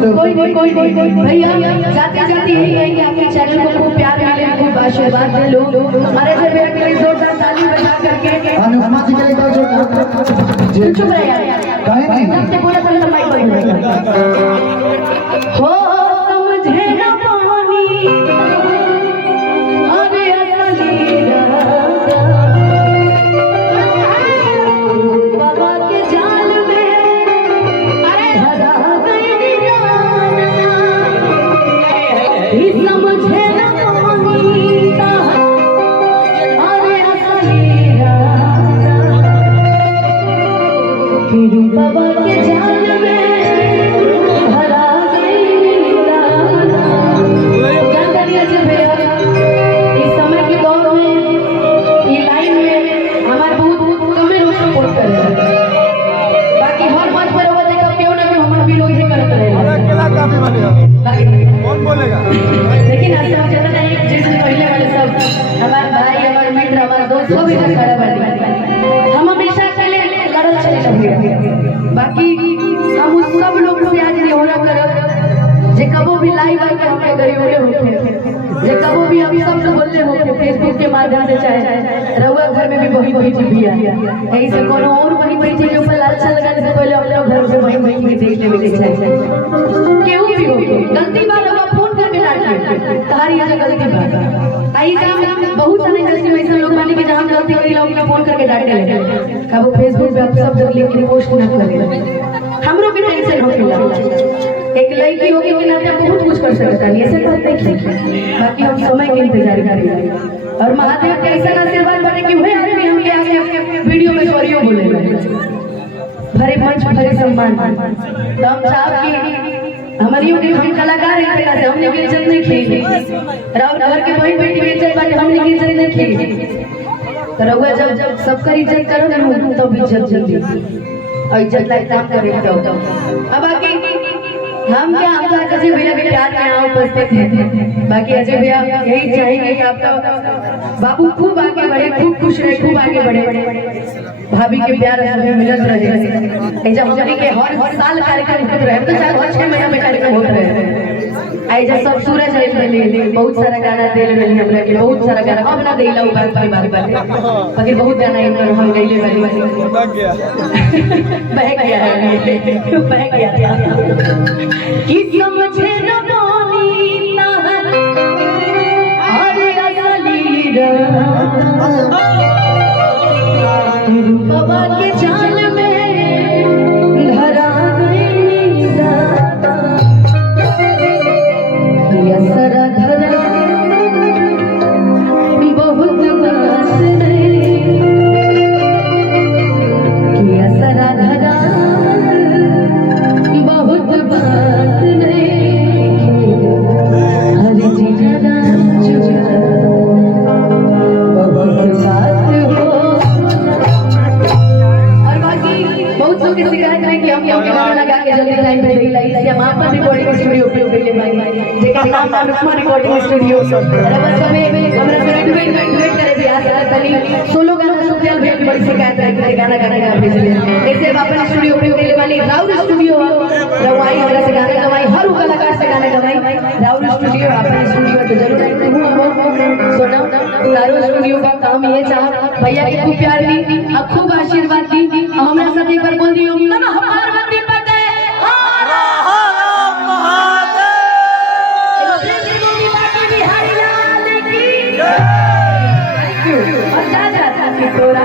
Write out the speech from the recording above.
कोई भैया जाते जाते यही है कि आपके चैनल को खूब प्यार मिले, खूब आशीर्वाद दे लो। अरे जब मेरे के लिए जोरदार ताली बजा करके अनुपमा जी के लिए दो जोरदार। चुप रहे यार, काहे नहीं जब से बोला था माइक बंद हो समझे ना पानी अरे असली बाबा के जाल में अरे धरा गई समझे ना पानी अरे असली बाबा के जाल में धरा गई जानकारी अच्छे भैया इस समय के दौर में ये लाइन में हमारे बहुत कम लोग सपोर्ट करे, बाकी हर मंच पर वो देखा क्यों ना क्यों हमारे विरोधी करते रहे। अकेला काफी बनेगा, कौन बोलेगा? लेकिन आज हम ज्यादा नहीं, जैसे पहले वाले सब हमारे भाई, हमारे मित्र, हमारे दोस्त सब इधर खड़ा बैठे, हम हमेशा अकेले लड़ल चले जाते। बाकी हम उस सब लोग से आज नहीं होना करब जे कबो भी लाइव आके हमके गरीबोले होके, जे कबो भी हम सब से बोलले होके फेसबुक के माध्यम से, चाहे रउआ घर में भी वही वही चीज भी है यही से कोनो और वही वही चीज ऊपर लालचा लगाने से पहले अपने घर से वही वही चीज देख लेवे के चाहिए। केहू भी हो गलती बात रउआ फोन करके डांटे तारी ये गलती बात आई का बहुत सारे जैसे वैसे लोग माने कि जहां गलती करी ला उनके फोन करके डांटे ले कब फेसबुक पे आप सब जब लिख के पोस्ट ना करे हमरो भी टेंशन होखेला। एक लड़की होके के नाते बहुत कुछ कर सकता है, ऐसे कहते हैं, बाकी हम समय के इंतजार करेंगे और महादेव के ऐसा आशीर्वाद बने कि वही आदमी हमके आगे वीडियो में सॉरियो बोले भरे मंच भरे सम्मान। तो हम चाह कि हमारी हम कलाकार हैं, तरह से हमने की इज्जत नहीं की, राउर घर के बहन बेटी की इज्जत बाकी हमने की इज्जत नहीं की। तो रउआ जब सबका इज्जत करो ना तब इज्जत जल्दी और इज्जत लायक काम करेंगे तो अब आगे हम क्या आपका अजय भैया के प्यार में यहाँ उपस्थित हैं। बाकी अजय भैया यही चाहेंगे कि आपका बाबू खूब आगे बढ़े, खूब खुश रहे, खूब आगे बढ़े, भाभी के प्यार हमें मिलत रहे। जब हमने के हर साल कार्यक्रम होते रहे तो चाहे 6 महीना में कार्यक्रम होते रहे। आई जब सब सूरज रहे बहुत सारा गाना दे रहे हमरा के, बहुत सारा गाना अब ना देला उ बात बाकी बहुत गाना इनकर हम गइले वाली बह गया कि समझे न पानी ना अरे असली बाबा के जाल में धरा गई असरा धरा बहुत बात नहीं कि असरा धरा बहुत बात नहीं हर जिगरा जुगा बहुत बात हो। और बाकी बहुत लोग की शिकायत है कि हम गाना लगा के जल्दी टाइम पे देला, इससे हम आपन रिकॉर्डिंग स्टूडियो उपयोग कर ले भाई जेकर नाम है अनुपमा रिकॉर्डिंग स्टूडियो। रबर समय हमरा से रिक्वेस्ट करे भी आ सकत तनी सोलो गाना सुनल भेट बड़ी शिकायत है कि गाना का भेज ले, ऐसे अपन स्टूडियो उपयोग कर ले वाली राउर स्टूडियो रवाई हमरा से गाना गवाई, हर कलाकार से गाना गवाई राउर स्टूडियो अपन स्टूडियो तो जरूर आई हूं सोना राउर स्टूडियो का काम ये चाह भैया की खूब प्यार दी, अब खूब आशीर्वाद दी, हमरा साथ एक बार बोल दियो नमः पार्वती पते हर हर महादेव बिहारी लाल की जय। थैंक यू और जा तोरा